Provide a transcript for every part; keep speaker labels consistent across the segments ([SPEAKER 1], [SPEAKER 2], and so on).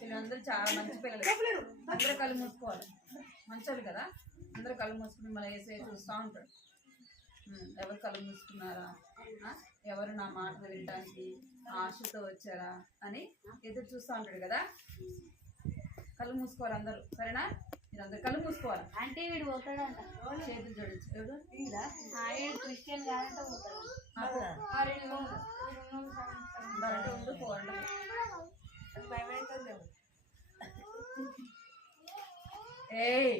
[SPEAKER 1] వీళ్ళందరూ చాలా మంచి పిల్లలు. అందరూ కళ్ళు మూసుకోవాలి. మంచోళ్ళు కదా? అందరూ కళ్ళు మూసుకుని మళ్ళీ వేసే చూస్తూ ఉంటాడు ఎవరు కళ్ళు మూసుకున్నారా? ఎవరు నా మాటలు వినడానికి ఆశతో వచ్చారా అని ఎదురు చూస్తూ ఉంటాడు కదా? కళ్ళు మూసుకోవాలి అందరూ. సరేనా? మీరు అందరు కళ్ళు మూసుకోవాలి?
[SPEAKER 2] అంటే వీడు పోతాడంట.
[SPEAKER 1] చేతులు
[SPEAKER 2] క్రిస్టియన్ కాదంట పోతాడు.
[SPEAKER 1] ఏయ్!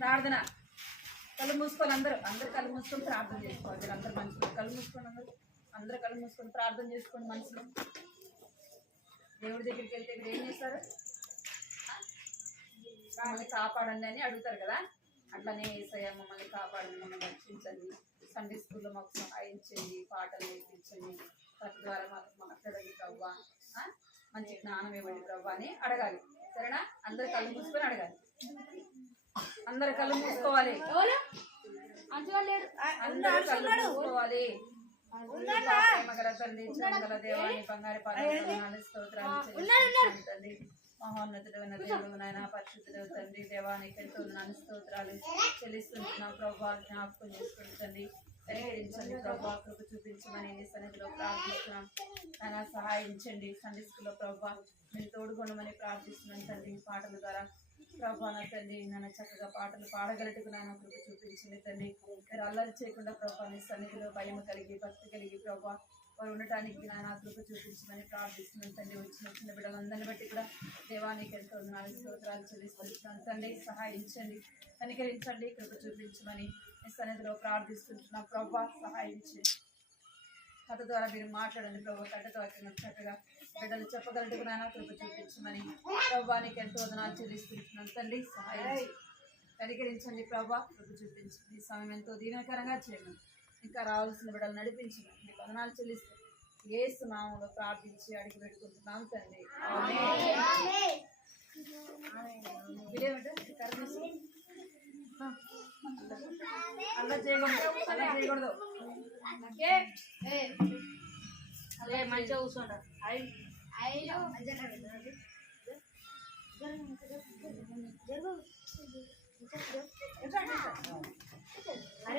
[SPEAKER 1] ప్రార్థన. కళ్ళు మూసుకోవాలి అందరూ. అందరు కళ్ళు మూసుకొని ప్రార్థన చేసుకోవాలి. అందరు మనసులో కళ్ళు మూసుకొని అందరూ. అందరూ కళ్ళు మూసుకొని ప్రార్థన చేసుకోండి మనసులో దేవుడి దగ్గరికి వెళ్తే మీరు ఏం చేస్తారు? మమ్మల్ని కాపాడండి అని అడుగుతారు కదా. అట్లనే ఏసయ్య మమ్మల్ని కాపాడండి మమ్మల్ని రక్షించండి. సండే స్కూల్లో మాకు సహాయం చేయండి పాటలు నేర్పించండి. ప్రతి ద్వారా మాకు మాట్లాడండి ప్రవ్వా? మంచి జ్ఞానం ఇవ్వండి ప్రవ్వా అని అడగాలి. సరేనా? అందరు కళ్ళు మూసుకొని అడగాలి. అందరు కళ్ళు మూసుకోవాలి. అందరూ కళ్ళు మూసుకోవాలి. ప్రేమగల తండ్రి చంగల దేవాని బంగారు పాదాలు స్తోత్రాలు మహోన్నతుడైన దేవుడు నాయన పరిశుద్ధుడు తండ్రి దేవానికి ఎంతో నాన్న స్తోత్రాలు చెల్లిస్తున్నాం ప్రభా జ్ఞాపకం తండ్రి పరిహరించండి ప్రభా కృప చూపించమని నీ సన్నిధిలో ప్రార్థిస్తున్నాం. నాయన సహాయించండి స్కూల్లో ప్రభా మీరు తోడుకొనమని ప్రార్థిస్తున్నాం తండ్రి పాటల ద్వారా. ప్రభా నా తండ్రి నన్ను చక్కగా పాటలు పాడగలటుకు నాన్న కృప చూపించింది తండ్రి. మీరు అల్లరి చేయకుండా ప్రభా నీ సన్నిధిలో భయం కలిగి భక్తి కలిగి ప్రభా వారు ఉండటానికి నాన్న కృప చూపించమని ప్రార్థిస్తున్నాను తండ్రి. వచ్చిన చిన్న బిడ్డలందరినీ బట్టి కూడా దేవానికి ఎంతో నాలుగు స్తోత్రాలు చెల్లిస్తున్నాను తండ్రి సహాయించండి. కనికరించండి కృప చూపించమని సన్నిధిలో ప్రార్థిస్తుంటున్నాం. ప్రభా సహాయించండి. కథ ద్వారా మీరు మాట్లాడండి ప్రభు. కథ ద్వారా చక్కగా బిడ్డలు చెప్పగలడు నాన్న కృప చూపించమని ప్రభానికి ఎంతో వదనాలు చెల్లిస్తున్నాను తండ్రి సహాయం కనికరించండి ప్రభా. కృప చూపించండి. సమయం ఎంతో దీనకరంగా చేయండి. ఇంకా రావాల్సిన బిడ్డలు నడిపించండి మీ వదనాలు చెల్లిస్తూ ఏ సునామంలో ప్రార్థించి అడిగి పెట్టుకుంటున్నాం తండ్రి. ఇదేమిటో కర్మేసి అలా చేయకూడదు. అలా చేయకూడదు.
[SPEAKER 2] అదే మంచిగా కూర్చోండి. అరే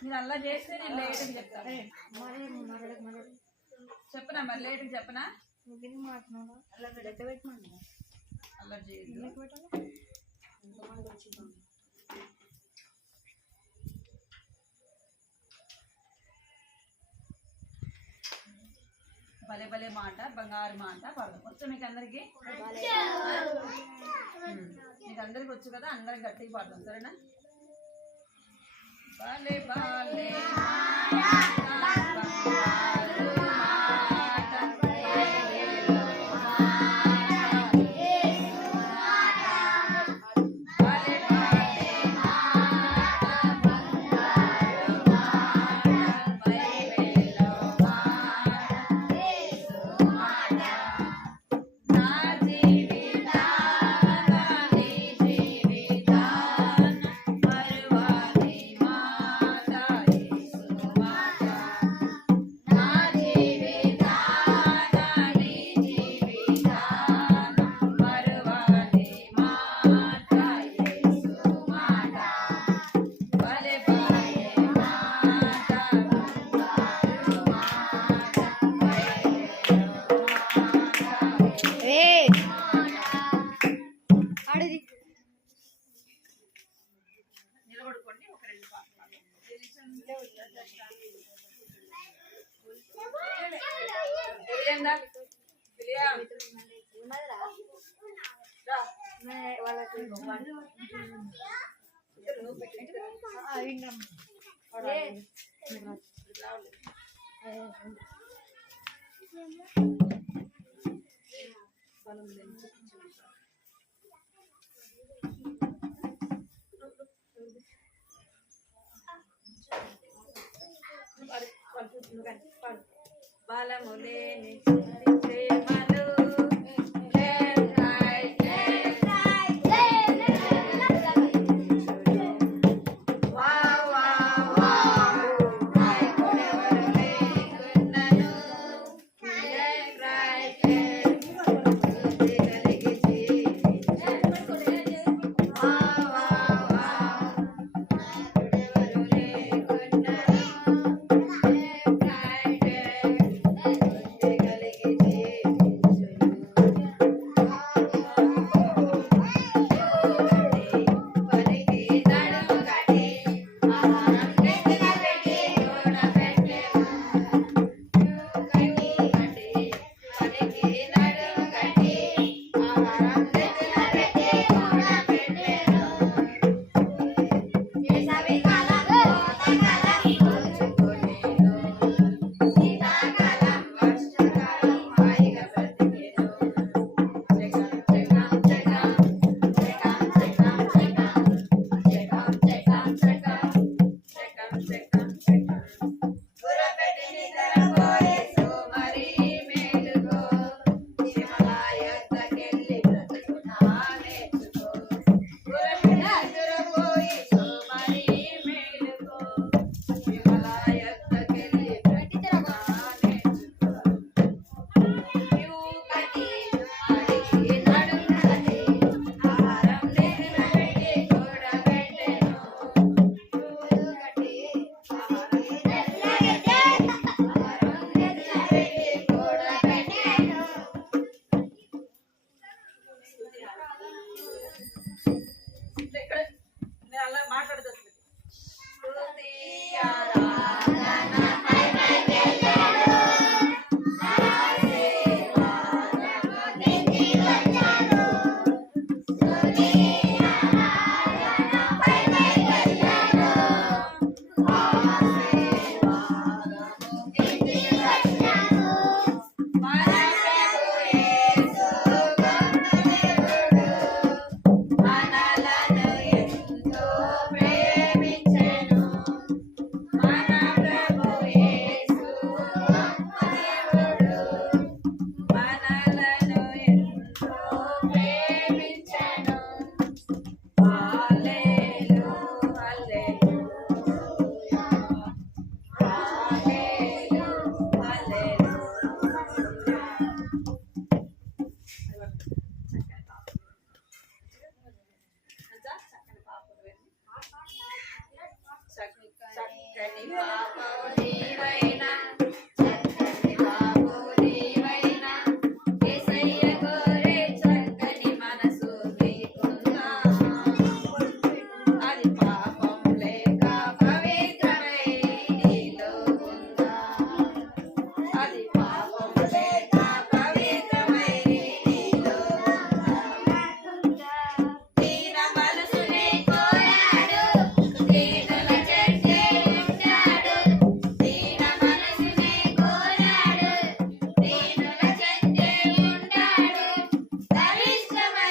[SPEAKER 1] మీరు అలా చేస్తే నేను లేట్కి చెప్తాను చెప్పనా మరి లేట్కి చెప్పనా? అలా చేయదు భలే భలే మాట బంగారు మాట పడదాం వచ్చా మీకు అందరికి. మీకు అందరికి వచ్చు కదా అందరం గట్టిగా పాడదాం. సరేనా? భలే భలే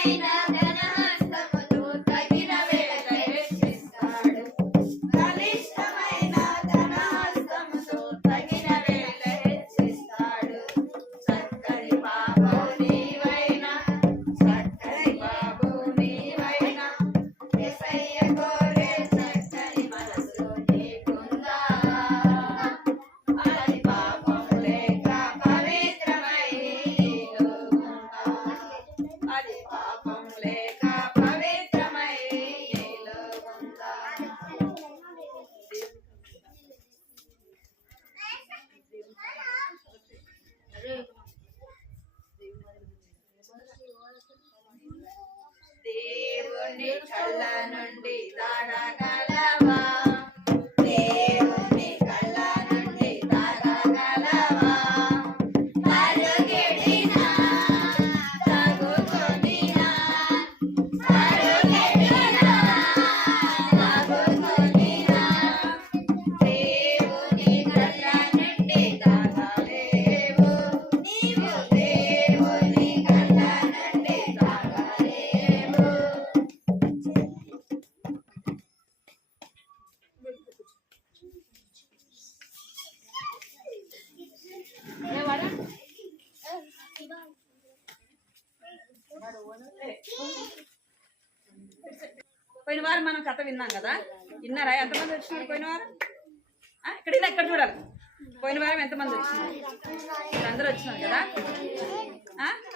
[SPEAKER 1] China. వచ్చినారు పోయిన వారం? ఇక్కడ ఇక్కడ చూడాలి. పోయిన వారం ఎంతమంది వచ్చినారు? మీరు అందరూ వచ్చినారు కదా?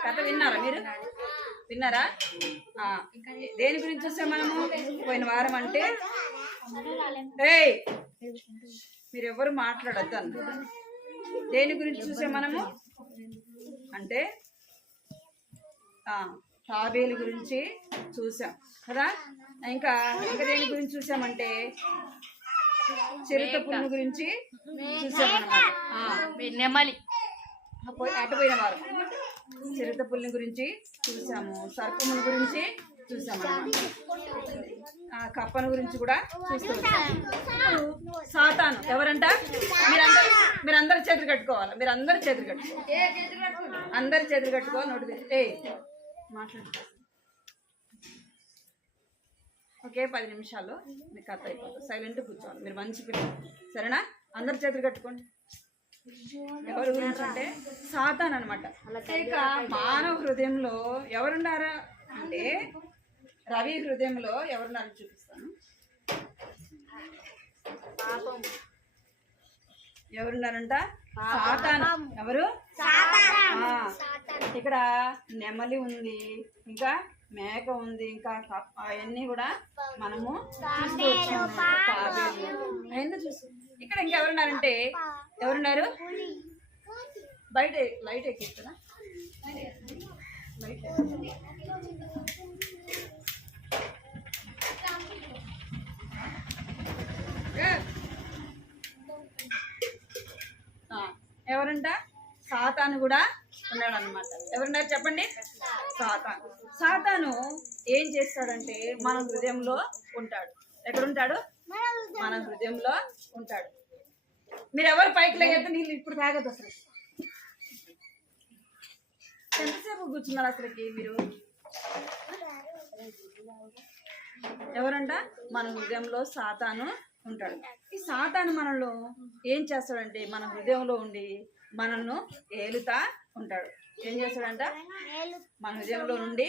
[SPEAKER 1] కథ విన్నారా మీరు? విన్నారా? దేని గురించి వస్తే మనము? పోయిన వారం అంటే ఏయ్! మీరు ఎవరు మాట్లాడద్దు అందు దేని గురించి చూసాం మనము? అంటే తాబేలు గురించి చూసాం కదా? ఇంకా ఇంకా దేని గురించి చూసామంటే చిరుత పువ్వు గురించి
[SPEAKER 2] నెమలి
[SPEAKER 1] ఆ పోయి- అటు పోయిన వారు చిరుత పుల్లి గురించి చూసాము సర్పముల గురించి చూసాము ఆ కప్పను గురించి కూడా చూస్తూ సాతాను. ఎవరంట? మీరందరూ మీరందరూ చేతులు కట్టుకోవాలి. మీరు అందరు చేతులు కట్టుకోవాలి అందరు చేతులు కట్టుకోవాలి నోటి తెరిచి. ఏయ్ ఓకే పది నిమిషాలు మీకు కథ అయిపోతుంది. సైలెంట్ కూర్చోవాలి. మీరు మంచి పిల్లలు సరేనా? అందరు చేతులు కట్టుకోండి. ఎవరి గురించి అంటే సాతాన్ అనమాట ఇక మానవ హృదయంలో ఎవరున్నారా అంటే రవి హృదయంలో ఎవరున్నారో చూపిస్తాను. ఎవరున్నారంట? సాతాన్. ఎవరు? ఇక్కడ నెమలి ఉంది. ఇంకా మేక ఉంది ఇంకా అవన్నీ కూడా మనము అవన్నీ చూసి ఇక్కడ ఇంకెవరున్నారంటే ఎవరున్నారు? బయట లైట్ ఎక్కిస్తారా లైట్ ఎవరంట? సాతాను కూడా ఉన్నాడు అనమాట ఎవరున్నారు చెప్పండి? సాతాను. సాతాను ఏం చేస్తాడంటే మన హృదయంలో ఉంటాడు. ఎక్కడ ఉంటాడు మన హృదయంలో ఉంటాడు. మీరు ఎవరు పైకి లేకపోతే నీళ్ళు ఇప్పుడు తాగదు అసలు. ఎంతసేపు కూర్చున్నారు అసలుకి మీరు? ఎవరంట? మన హృదయంలో సాతాను ఉంటాడు. ఈ సాతాను మనలో ఏం చేస్తాడంటే మన హృదయంలో ఉండి మనల్ని ఏలుతా ఉంటాడు. ఏం చేస్తాడంట? మన హృదయంలో నుండి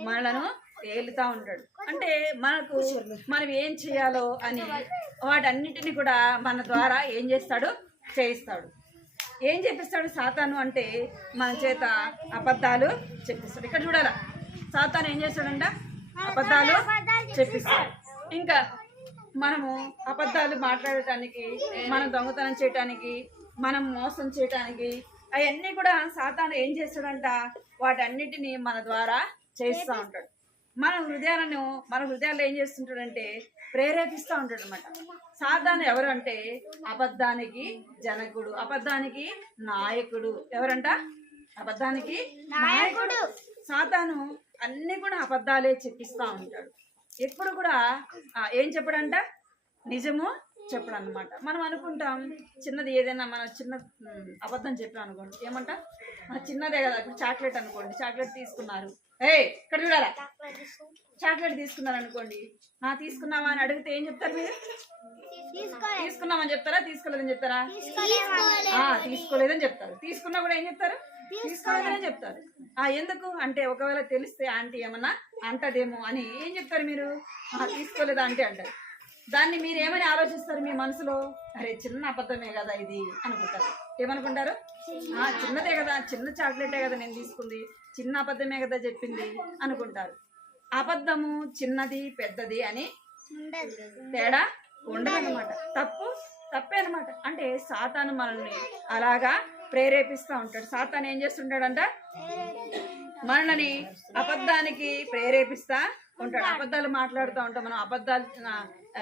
[SPEAKER 1] మనలను ఏలుతా ఉంటాడు. అంటే మనకు మనం ఏం చేయాలో అని వాటన్నిటిని కూడా మన ద్వారా ఏం చేస్తాడు? చేయిస్తాడు. ఏం చెప్పిస్తాడు సాతాను అంటే మన చేత అబద్ధాలు చెప్పిస్తాడు. ఇక్కడ చూడాలా. సాతాను ఏం చేస్తాడంట? అబద్ధాలు చెప్పిస్తాడు. ఇంకా మనము అబద్ధాలు మాట్లాడటానికి మనం దొంగతనం చేయటానికి మనం మోసం చేయటానికి అవన్నీ కూడా సాతాను ఏం చేస్తాడంట? వాటన్నిటిని మన ద్వారా చేస్తూ ఉంటాడు. మన హృదయాలను మన హృదయాల్లో ఏం చేస్తుంటాడంటే ప్రేరేపిస్తూ ఉంటాడు అనమాట సాతాను ఎవరు అంటే అబద్ధానికి జనకుడు అబద్ధానికి నాయకుడు. ఎవరంట? అబద్ధానికి నాయకుడు. సాతాను అన్ని కూడా అబద్ధాలే చెప్పిస్తూ ఉంటాడు. ఎప్పుడు కూడా ఏం చెప్పడంట? నిజము చెప్పడం అనమాట మనం అనుకుంటాం చిన్నది ఏదైనా మన చిన్న అబద్ధం చెప్పాం అనుకోండి. ఏమంట? చిన్నదే కదా ఇప్పుడు చాక్లెట్ అనుకోండి. చాక్లెట్ తీసుకున్నారు. ఏ ఇక్కడ చూడాలా? చాక్లెట్ తీసుకున్నారు అనుకోండి. నా తీసుకున్నావా అని అడిగితే ఏం చెప్తారు మీరు? తీసుకున్నామని చెప్తారా? తీసుకోలేదని చెప్తారా? ఆ, తీసుకోలేదని చెప్తారు. తీసుకున్నా కూడా ఏం చెప్తారు? తీసుకోలేదని చెప్తారు. ఆ ఎందుకు? అంటే ఒకవేళ తెలిస్తే ఆంటీ ఏమన్నా అంటదేమో అని ఏం చెప్తారు మీరు? తీసుకోలేదా అంటే అంటారు. దాన్ని మీరు ఏమని ఆలోచిస్తారు మీ మనసులో? అరే చిన్న అబద్ధమే కదా ఇది అనుకుంటారు. ఏమనుకుంటారు? ఆ చిన్నదే కదా చిన్న చాక్లెటే కదా నేను తీసుకుంది చిన్న అబద్ధమే కదా చెప్పింది అనుకుంటారు. అబద్ధము చిన్నది పెద్దది అని తేడా ఉండదన్నమాట. తప్పు తప్పే అనమాట అంటే సాతాను మనల్ని అలాగా ప్రేరేపిస్తూ ఉంటాడు. సాతాను ఏం చేస్తుంటాడంట? మనల్ని అబద్ధానికి ప్రేరేపిస్తా ఉంటాడు. అబద్ధాలు మాట్లాడుతూ ఉంటాం మనం. అబద్ధాలు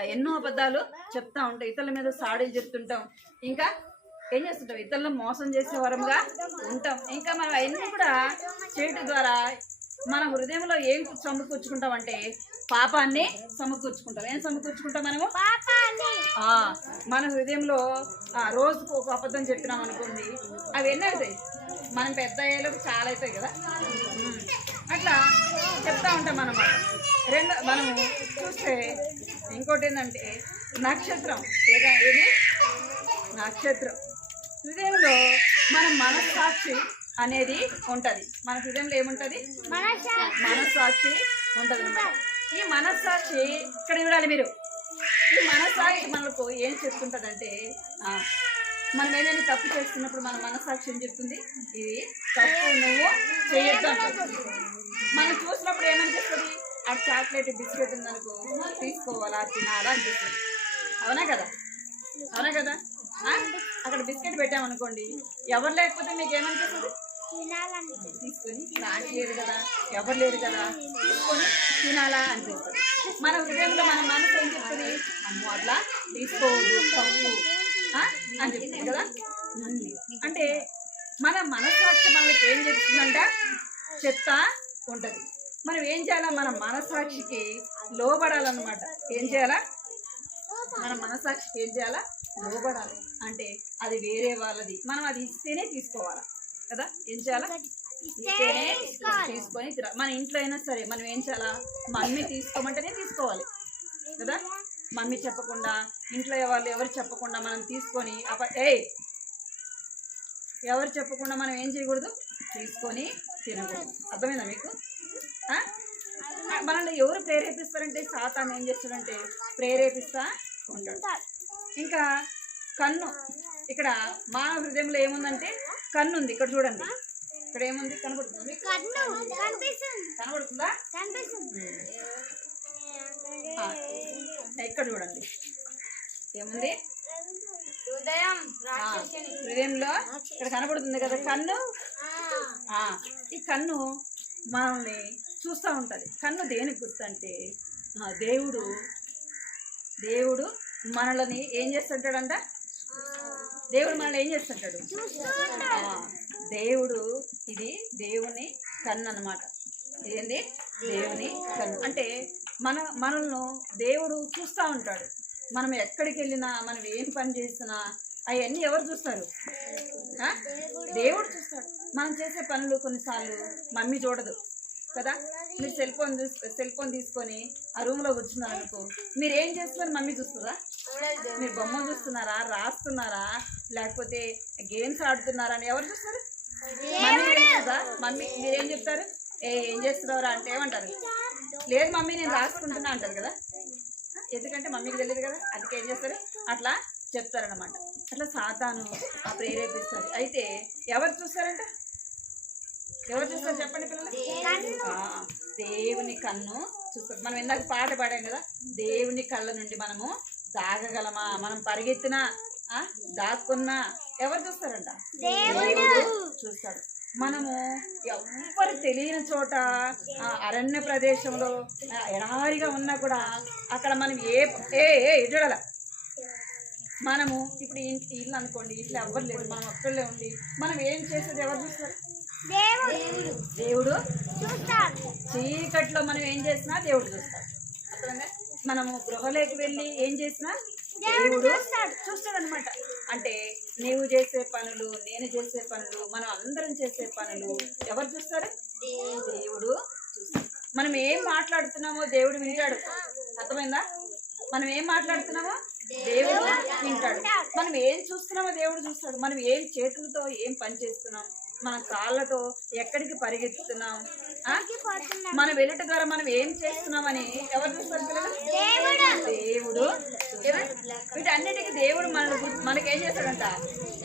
[SPEAKER 1] ఎన్నో అబద్ధాలు చెప్తా ఉంటాం ఇతరుల మీద సాడీలు చెప్తుంటాం ఇంకా ఏం చేస్తుంటాం? ఇతరులను మోసం చేసే వరంగా ఉంటాం. ఇంకా మనం అవన్నీ కూడా చేయటం ద్వారా మన హృదయంలో ఏం సమకూర్చుకుంటాం అంటే పాపాన్ని సమకూర్చుకుంటాం. ఏం సమకూర్చుకుంటాం మనము? మన హృదయంలో ఆ, రోజుకు ఒక అబద్ధం చెప్పినాం అనుకోండి అవి ఎన్ని అవుతాయి? మనం పెద్ద అయ్యేలోపు చాలా అవుతాయి కదా. అట్లా చెప్తా ఉంటాం అన్నమాట రెండు మనము చూస్తే ఇంకోటి ఏంటంటే నక్షత్రం. ఏదా ఇది నక్షత్రం. హృదయంలో మన మనస్సాక్షి అనేది ఉంటది. మన హృదయంలో ఏముంటది? మనస్సాక్షి. ఉంటది అనమాట ఈ మనస్సాక్షి ఇక్కడ చూడాలి మీరు. ఈ మనస్సాక్షి మనకు ఏం చెప్తుంటదంటే మనం ఏదైనా తప్పు చేస్తున్నప్పుడు మన మనస్సాక్షి ఏం చెప్తుంది? ఇది తప్పు నువ్వు చేయొద్దు అంటుంది. మనం చూసినప్పుడు ఏమనిపిస్తుంది? ఆ చాక్లెట్ బిస్కెట్ ఉందనుకో తీసుకోవాలా తినాలా అనిపిస్తుంది. అవునా కదా? అవునా కదా? అక్కడ బిస్కెట్ పెట్టామనుకోండి ఎవరు లేకపోతే మీకు ఏమనిపిస్తుంది తీసుకొని రాని కదా ఎవరు లేరు కదా తీసుకొని తినాలా అనిపిస్తుంది. మన హృదయంలో మన మనసు ఏం చెప్తుంది? అమ్మో అట్లా తీసుకోవద్దు తప్పు. అని చెప్తుంది కదా? అంటే మన మనస్సాక్షి మనకి ఏం చెప్తుందంట? చెప్తా ఉంటుంది. మనం ఏం చేయాలా? మన మనసాక్షికి లోబడాలన్నమాట. ఏం చేయాలా? మన మనసాక్షికి ఏం చేయాలా? లోబడాలి. అంటే అది వేరే వాళ్ళది. మనం అది ఇస్తేనే తీసుకోవాలా. కదా? ఏం చేయాలా? ఇస్తేనే తీసుకొని మన ఇంట్లో అయినా సరే మనం ఏం చేయాలా? మమ్మీ తీసుకోమంటేనే తీసుకోవాలి. కదా? మమ్మీ చెప్పకుండా ఇంట్లో వాళ్ళు ఎవరు చెప్పకుండా మనం తీసుకొని అప్ప ఏ ఎవరు చెప్పకుండా మనం ఏం చేయకూడదు? తీసుకొని తినకూడదు. అర్థమైందా మీకు? మనల్ని ఎవరు ప్రేరేపిస్తారంటే సాతాన్ ఏం చేస్తాడంటే ప్రేరేపిస్తా ఉంటాడు. ఇంకా కన్ను ఇక్కడ మా హృదయంలో ఏముందంటే కన్ను ఉంది. ఇక్కడ చూడండి. ఇక్కడ ఏముంది? కనబడుతుందా? కనబడుతుందా? ఇక్కడ చూడండి. ఏముంది?
[SPEAKER 2] హృదయం
[SPEAKER 1] హృదయంలో ఇక్కడ కనబడుతుంది కదా కన్ను? ఆ, ఈ కన్ను మనల్ని చూస్తూ ఉంటుంది. కన్ను దేనికి గుర్తు అంటే ఆ, దేవుడు దేవుడు మనల్ని ఏం చేస్తుంటాడంట? దేవుడు మనల్ని ఏం చేస్తుంటాడు? ఆ, దేవుడు ఇది దేవుని కన్ను అన్నమాట. ఏంది దేవుని కన్ను. అంటే మన మనల్ని దేవుడు చూస్తూ ఉంటాడు. మనం ఎక్కడికి వెళ్ళినా మనం ఏం పని చేసినా అవన్నీ ఎవరు చూస్తారు? దేవుడు చూస్తాడు. మనం చేసే పనులు కొన్నిసార్లు మమ్మీ చూడదు. కదా? మీరు సెల్ ఫోన్ సెల్ ఫోన్ తీసుకొని ఆ రూమ్లో కూర్చున్నారు అనుకో మీరు ఏం చేస్తున్నారు మమ్మీ చూస్తుందా మీరు బొమ్మ చూస్తున్నారా? రాస్తున్నారా? లేకపోతే గేమ్స్ ఆడుతున్నారా? అని ఎవరు చూస్తారు మమ్మీ తెలుస్తుందా మమ్మీ మీరేం చెప్తారు? ఏ ఏం చేస్తున్నారా అంటే ఏమంటారు? లేదు మమ్మీ నేను రాసుకుంటున్నా అంటారు కదా? ఎందుకంటే మమ్మీకి తెలియదు కదా అందుకే ఏం చేస్తారు? అట్లా చెప్తారనమాట అట్లా సాతాను ఆ ప్రేరేపిస్తారు. అయితే ఎవరు చూస్తారంట? ఎవరు చూస్తారు చెప్పండి పిల్లలు? దేవుని కన్ను చూస్తారు. మనం ఇందాక పాట పాడాం కదా? దేవుని కళ్ళ నుండి మనము దాగగలమా? మనం పరిగెత్తినా ఆ, దాక్కున్నా ఎవరు చూస్తారంట? దేవుడు. చూస్తాడు. మనము ఎవ్వరు తెలియని చోట ఆ అరణ్య ప్రదేశంలో ఎడారిగా ఉన్నా కూడా అక్కడ మనం ఏ ఏ చూడాల? మనము ఇప్పుడు ఇంటి ఇల్లు అనుకోండి ఇట్లా ఎవ్వరు లేదు మనం ఒక్కళ్ళే ఉండి మనం ఏం చేసేది ఎవరు చూస్తారు? దేవుడు. చీకట్లో మనం ఏం చేసినా దేవుడు చూస్తాడు? మనము గృహలోకి వెళ్ళి ఏం చేసినా దేవుడు చూస్తాడు. అనమాట అంటే నీవు చేసే పనులు నేను చేసే పనులు మనం అందరం చేసే పనులు ఎవరు చూస్తారు? దేవుడు. చూస్తాడు. మనం ఏం మాట్లాడుతున్నామో దేవుడు వింటాడు. అర్థమైందా? మనం ఏం మాట్లాడుతున్నామో దేవుడు వింటాడు. మనం ఏం చూస్తున్నామో దేవుడు చూస్తాడు. మనం ఏం చేతులతో ఏం పని చేస్తున్నాం? మన కాళ్ళతో ఎక్కడికి పరిగెత్తుతున్నాం? మన వెలుట ద్వారా మనం ఏం చేస్తున్నామని ఎవరు చూస్తారు దేవుడు? వీటన్నిటికీ దేవుడు మన మనకేం చేస్తాడంట?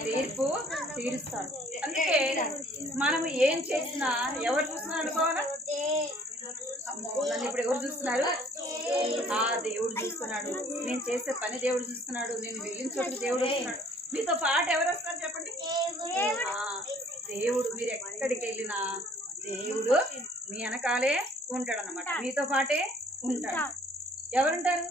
[SPEAKER 1] తీర్పు తీరుస్తాడు. అందుకే మనం ఏం చేసినా ఎవరు చూస్తున్నారు అనుకోవాలా? నన్ను ఇప్పుడు ఎవరు చూస్తున్నారు? ఆ దేవుడు చూస్తున్నాడు. నేను చేసే పని దేవుడు చూస్తున్నాడు. నేను వెళ్ళిన చోటుకి దేవుడు వస్తున్నాడు. మీతో పాటు ఎవరు వస్తారు చెప్పండి? ఎక్కడికి వెళ్ళినా దేవుడు మీ వెనకాలే ఉంటాడు. అనమాట మీతో పాటే ఉంటాడు. ఎవరుంటారు?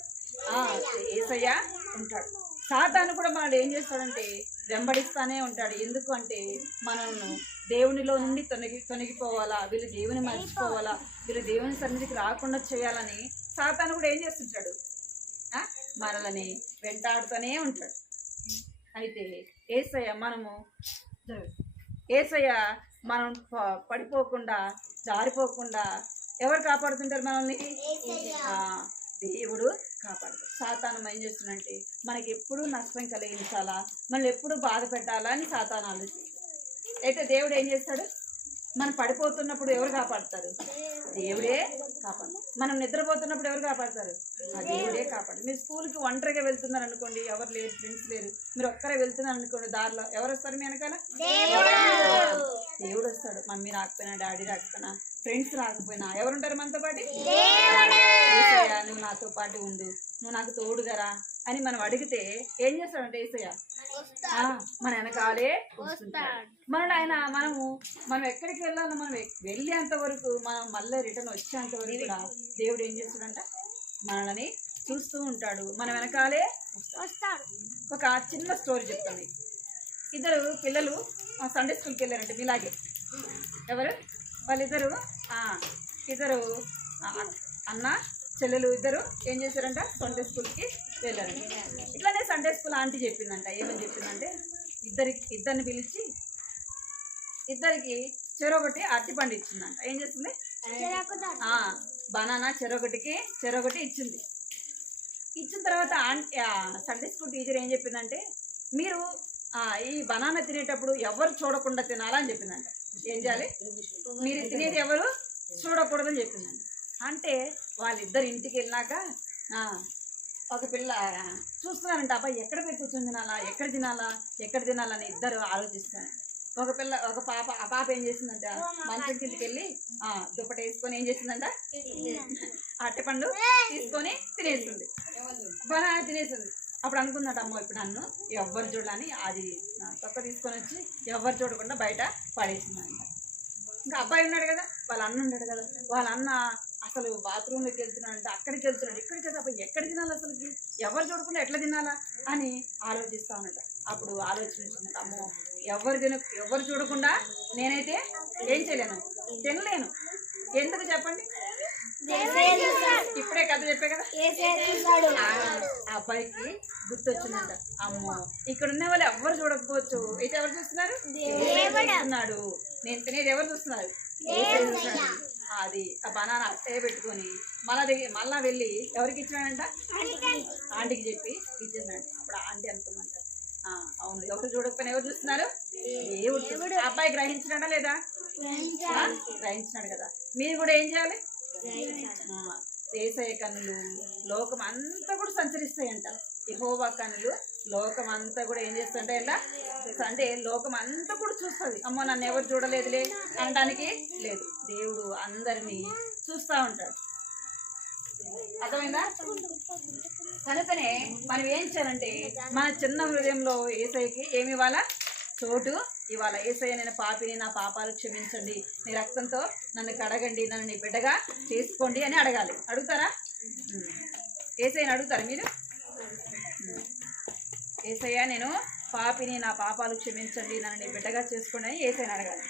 [SPEAKER 1] ఏసయ్య ఉంటాడు. సాతాను కూడా మనల్ని ఏం చేస్తాడంటే వెంబడిస్తానే ఉంటాడు. ఎందుకు అంటే మనల్ని దేవునిలో నుండి తొలగి తొలగిపోవాలా వీళ్ళు దేవుని మర్చిపోవాలా? వీళ్ళు దేవుని సన్నిధికి రాకుండా చేయాలని సాతాను కూడా ఏం చేస్తుంటాడు? ఆ? మనల్ని వెంటాడుతూనే ఉంటాడు. అయితే ఏసయ్య మనము ఏసయ్య మనం పడిపోకుండా జారిపోకుండా ఎవరు కాపాడుతుంటారు మనల్ని? దేవుడు కాపాడుతాడు. సాతానం ఏం చేస్తుందంటే మనకి ఎప్పుడూ నష్టం కలిగించాలా మనల్ని ఎప్పుడు బాధ పెట్టాలా అని సాతాను ఆలోచిస్తాడు అయితే దేవుడు ఏం చేస్తాడు? మనం పడిపోతున్నప్పుడు ఎవరు కాపాడతారు? దేవుడే కాపాడు. మనం నిద్రపోతున్నప్పుడు ఎవరు కాపాడతారు? దేవుడే. కాపాడు. మీరు స్కూల్కి ఒంటరిగా వెళ్తున్నారు అనుకోండి ఎవరు లేరు ఫ్రెండ్స్ లేరు. మీరు ఒక్కరే వెళ్తున్నారు అనుకోండి దారిలో ఎవరు వస్తారు మీ వెనకాల? దేవుడు. వస్తాడు. మమ్మీ రాకపోయినా డాడీ రాకపోయినా ఫ్రెండ్స్ రాకపోయినా ఎవరుంటారు మనతో పాటు? నువ్వు నాతో పాటు ఉండు. నువ్వు నాకు తోడుగరా అని మనం అడిగితే ఏం చేస్తాడంటే ఏసయ్య? మన వెనకాలే మనం ఆయన మనము మనం ఎక్కడికి వెళ్ళాలో మనం వెళ్ళేంత వరకు మనం మళ్ళీ రిటర్న్ వచ్చేంత వరకు దేవుడు ఏం చేస్తాడంట? మనల్ని చూస్తూ ఉంటాడు. మన వెనకాలే వస్తాడు. ఒక చిన్న స్టోరీ చెప్తాను మీకు. ఇద్దరు పిల్లలు సండే స్కూల్కి వెళ్ళారంటే మీలాగే. ఎవరు? వాళ్ళిద్దరు ఇద్దరు అన్న చెల్లెలు ఇద్దరు ఏం చేశారంట? సండే స్కూల్కి వెళ్ళారంట. ఇట్లానే సండే స్కూల్ ఆంటీ చెప్పిందంట. ఏమని చెప్పిందంటే ఇద్దరికి ఇద్దరిని పిలిచి ఇద్దరికి చెరొకటి అరటిపండు ఇచ్చిందంట. ఏం చేస్తుంది ఆ, బనానా చెరొకటికి చెరొకటి ఇచ్చింది. ఇచ్చిన తర్వాత సండే స్కూల్ టీచర్ ఏం చెప్పిందంటే మీరు ఈ బనానా తినేటప్పుడు ఎవరు చూడకుండా తినాలని చెప్పిందంట. ఏం చేయాలి? మీరు తినేది ఎవరు? చూడకూడదని చెప్పిందంట. అంటే వాళ్ళిద్దరు ఇంటికి వెళ్ళాక ఆ, ఒక పిల్ల చూస్తున్నారంట అబ్బాయి ఎక్కడ పోయి కూర్చొని తినాలా? ఎక్కడ తినాలా? ఎక్కడ తినాలని ఇద్దరు ఆలోచిస్తున్నారు. ఒక పిల్ల ఒక పాప ఆ పాప ఏం చేసిందంట? మంచం కిందకి వెళ్ళి ఆ, దుప్పట వేసుకొని ఏం చేసిందంట? అట్టపండు తీసుకొని తినేస్తుంది బాగా తినేసింది. అప్పుడు అనుకుందట అమ్మో ఇప్పుడు నన్ను ఎవ్వరు చూడాలని అది తొక్క తీసుకొని వచ్చి ఎవ్వరు చూడకుండా బయట పడేసిందంట. ఇంకా అబ్బాయి ఉన్నాడు కదా వాళ్ళ అన్న ఉన్నాడు కదా వాళ్ళ అన్న అసలు బాత్రూంలోకి వెళ్తున్నాడంటే అక్కడికి వెళ్తున్నాడు ఇక్కడికి వెళ్తే అప్పుడు ఎక్కడ తినాలి అసలుకి ఎవరు చూడకుండా ఎట్లా తినాలా అని ఆలోచిస్తా ఉన్నాడు అప్పుడు ఆలోచించినట్టు అమ్మో ఎవరు తిన ఎవరు చూడకుండా నేనైతే ఏం చేయలేను. తినలేను. ఎందుకు చెప్పండి? ఇప్పుడే కథ చెప్పే కదా? ఆ అబ్బాయికి గుర్తొచ్చిందంట. అమ్మో. ఇక్కడ ఉన్న వాళ్ళు ఎవరు చూడకపోవచ్చు. అయితే ఎవరు చూస్తున్నారు? చూస్తున్నాడు. నేను తినేది ఎవరు చూస్తున్నారు. అది ఆ బనానా అట్టే పెట్టుకొని మళ్ళా దగ్గర మళ్ళా వెళ్ళి ఎవరికి ఇచ్చినాడంట? ఆంటీకి. చెప్పి ఇచ్చేసాడు అప్పుడు ఆంటీ అనుకున్నంట "ఆ, అవును ఎవరు చూడకపోయినా ఎవరు చూస్తున్నారు? దేవుడు చూస్తున్నాడు." ఆ అబ్బాయి గ్రహించినాడా లేదా? గ్రహించినాడు కదా. మీరు కూడా ఏం చేయాలి? ఏసయ్య కన్నులు లోకం అంతా కూడా సంచరిస్తాయంట. యెహోవా కన్నులు లోకం అంతా కూడా ఏం చేస్తుంటే ఇలా అంటే లోకం అంతా కూడా చూస్తుంది. అమ్మో నన్ను ఎవరు చూడలేదులే అనడానికి లేదు. దేవుడు అందరినీ చూస్తూ ఉంటాడు. అర్థమైందా? కనుకనే మనం ఏం చేయాలంటే మన చిన్న హృదయంలో ఏసైకి ఏమి ఇవ్వాలా? చోటు ఇవాళ ఏసయ్య నేను పాపిని నా పాపాలు క్షమించండి. నీ రక్తంతో నన్ను కడగండి. నన్ను నీ బిడ్డగా చేసుకోండి అని అడగాలి. అడుగుతారా? ఏసయ్యని అడుగుతారా మీరు? ఏసయ్య నేను పాపిని నా పాపాలు క్షమించండి. నన్ను నీ బిడ్డగా చేసుకోండి అని ఏసైని అడగాలి.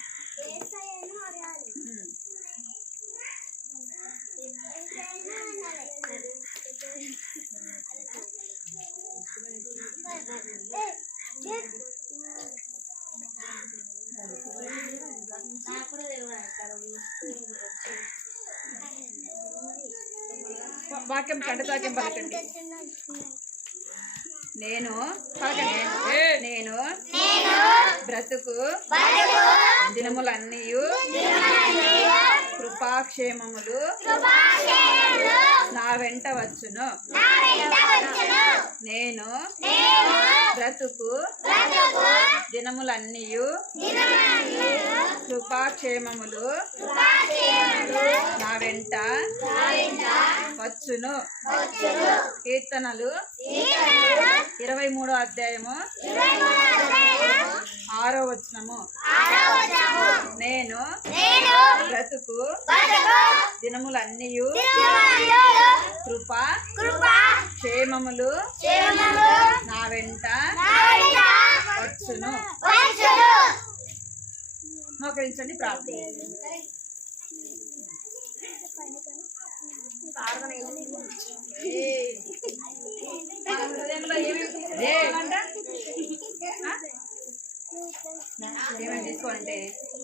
[SPEAKER 1] వాక్యం కంటతాక్యం పలకండి. నేను పలకండి. నేను బ్రతుకు దినములన్నీ కృపాక్షేమములు నా వెంట వచ్చును. నేను బ్రతుకు దినములన్నీ కృపాక్షేమములు నా వెంట వచ్చును. కీర్తనలు ఇరవై మూడో అధ్యాయము ఆరో వచనము. నేను బ్రతుకు దినములన్నీ కృప క్షేమములు నా వెంట వచ్చును. మోకరించండి ప్రార్థన హృదయంలో? ఏమేమి తీసుకోవాలంటే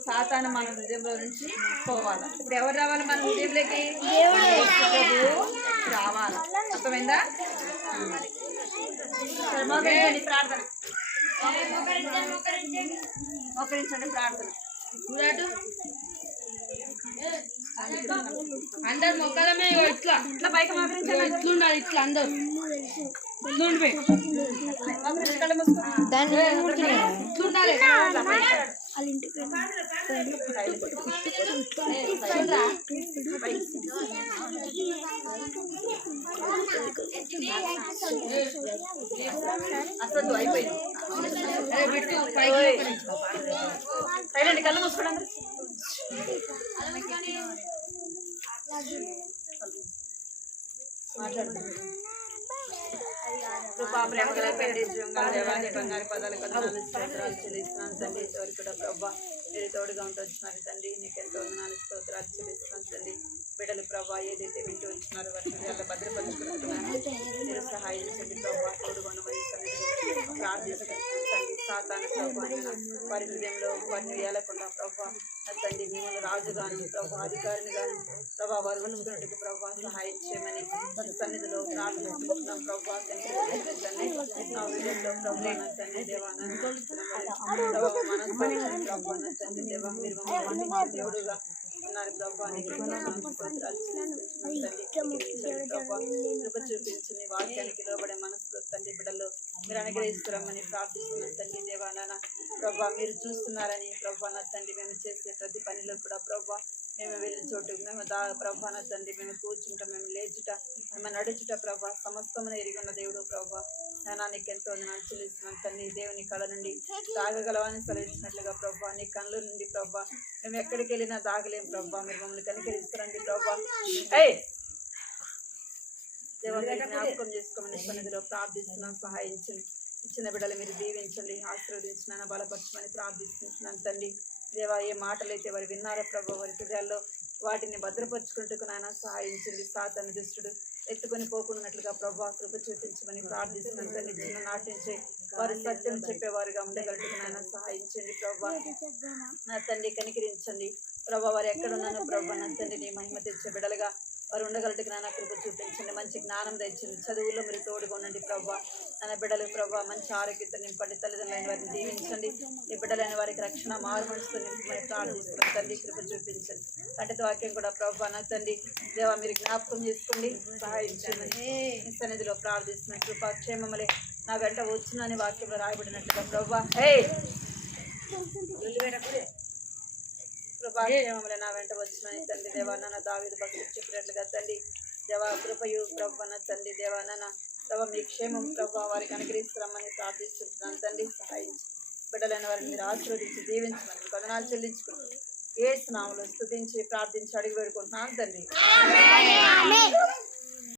[SPEAKER 1] సాతాన మన హృదయంలో నుంచి పోవాలి. ఇప్పుడు ఎవరు రావాలి మన హృదయంలోకి? రావాలి. అర్థమైందా? ప్రార్థన. మోకరించండి ప్రార్థన.
[SPEAKER 3] అందరు మొక్కలమే ఇట్లా.
[SPEAKER 1] ఇట్లా పైకి మోకరించాలి
[SPEAKER 3] ఇగో ఇట్లుండాలి ఇట్లా అందరు.
[SPEAKER 1] అసలు అయిపోయింది. సైలెంట్ కళ్ళు మూసుకోండి మాట్లాడుతుంది కృపా ప్రేమ గల దేవాన్ని బంగారు పదాలు స్తోత్రాలు చెల్లిస్తున్నాను తండ్రి కూడా ప్రభా మీరు తోడుగా ఉంటుంది మరి తండ్రి నీకెంతో నాలుగు స్తోత్రాలు చెల్లిస్తున్నాను తండ్రి బిడ్డలు ప్రభా ఏదైతే వింటూ వచ్చినారో వారి చాలా భద్రపరుచుకుంటున్నాను మీరు సహాయం చేయండి ప్రభా తోడుగా ప్రార్థిస్తున్నాను తండ్రి సాతాను ప్రభా వారి హృదయంలో వారిని వేలకుండా ప్రభా తండ్రి మిమ్మల్ని రాజుగాను ప్రభా అధికారిని ప్రభా వారు ఉంచుకున్నట్టుకు ప్రభా సహాయం చేయమని వారి సన్నిధిలో ప్రార్థిస్తున్నాం ప్రభా తండ్రి. హృదయంలో ప్రభా తండ్రి దేవా ప్రభా తండ్రి దేవా మీరు మమ్మల్ని దేవుడుగా ఉన్నారు ప్రభా కృప ప్రభా వాక్యానికి లోబడే మనసు తండ్రి బిడ్డలు. మీరు అనుగ్రహిస్తున్నామని ప్రార్థిస్తున్నాను తండ్రి దేవాన ప్రభా మీరు చూస్తున్నారని ప్రభా నా తండ్రి మేము చేసే ప్రతి పనిలో కూడా ప్రభా మేము వెళ్ళిన చోటు మేము దా ప్రభా నా తండ్రి మేము కూర్చుంట మేము లేచుట మేము నడుచుట ప్రభా సమస్తమును ఎరిగి ఉన్న దేవుడు ప్రభా. నాన్న నీకు ఎంతో వందనాలు చెల్లిస్తున్నాను తండ్రి దేవుని కళ నుండి తాగగలవని సెలవించినట్లుగా ప్రభా నీ కళ్ళ నుండి ప్రభా. మేము ఎక్కడికి వెళ్ళినా తాగలేం ప్రభా మీరు మమ్మల్ని కనికరిస్తారండి ప్రభా. ఏయ్! దేవాన్ని జ్ఞాపకం చేసుకోమని సన్నిధిలో ప్రార్థిస్తున్నాను సహాయించండి. ఇచ్చిన బిడ్డలు మీరు దీవించండి ఆశీర్వదించిన బలపరచమని ప్రార్థిస్తున్నాను తండ్రి. దేవా ఏ మాటలు అయితే వారు విన్నారో ప్రభు వారి హృదయాల్లో వాటిని భద్రపరుచుకుంటూ నాయన సహాయించండి సాతాను దుష్టుడు ఎత్తుకొని పోకున్నట్లుగా ప్రభు కృప చూపించమని ప్రార్థిస్తున్నాను తండ్రి చిన్న నాటి వారు సత్యం చెప్పేవారుగా ఉండగలుగుతూ నాయన సహాయించండి ప్రభు. నా తండ్రి కనికరించండి. ప్రభు వారు ఎక్కడున్నానో ప్రభు నా తండ్రి నీ మహిమ తెచ్చే బిడలుగా వారు ఉండగలటి జ్ఞాన కృప చూపించండి. మంచి జ్ఞానం తెచ్చండి చదువుల్లో మీరు తోడుగా ఉండండి ప్రభావ నా బిడ్డలు ప్రభా మంచి ఆరోగ్యత నింపండి. తల్లిదండ్రులైన వారిని దీవించండి. ఈ బిడ్డలైన వారికి రక్షణ మారు మనసుతో నింపమని ప్రార్థిస్తున్నాం. తండ్రి కృప చూపించండి. కంటిత వాక్యం కూడా ప్రభా నా తండ్రి దేవా మీరు జ్ఞాపకం చేసుకోండి. సహాయించండి. సన్నిధిలో ప్రార్థిస్తున్నాం. కృపా క్షేమములే. నా వెంట వచ్చునని వాక్యంలో రాయబడినట్టుగా ప్రభావ హే! కృపాక్షేమములు నా వెంట వచ్చిన తండ్రి దేవా దావిది భక్తులు చెప్పినట్లుగా తండ్రి దేవా కృపయు ప్రభన తండ్రి దేవా నాన్న. ప్రభా మీ క్షేమం ప్రభా వారికి అనుగ్రహిస్తామని ప్రార్థిస్తున్నాను తండ్రి. సహాయించి. బిడ్డలైన వారిని మీరు ఆశీర్వదించి దీవించమని పదనాలు చెల్లించుకుని ఏ స్నాములు స్థుతించి ప్రార్థించి అడిగి పెడుకుంటున్నాను తండ్రి.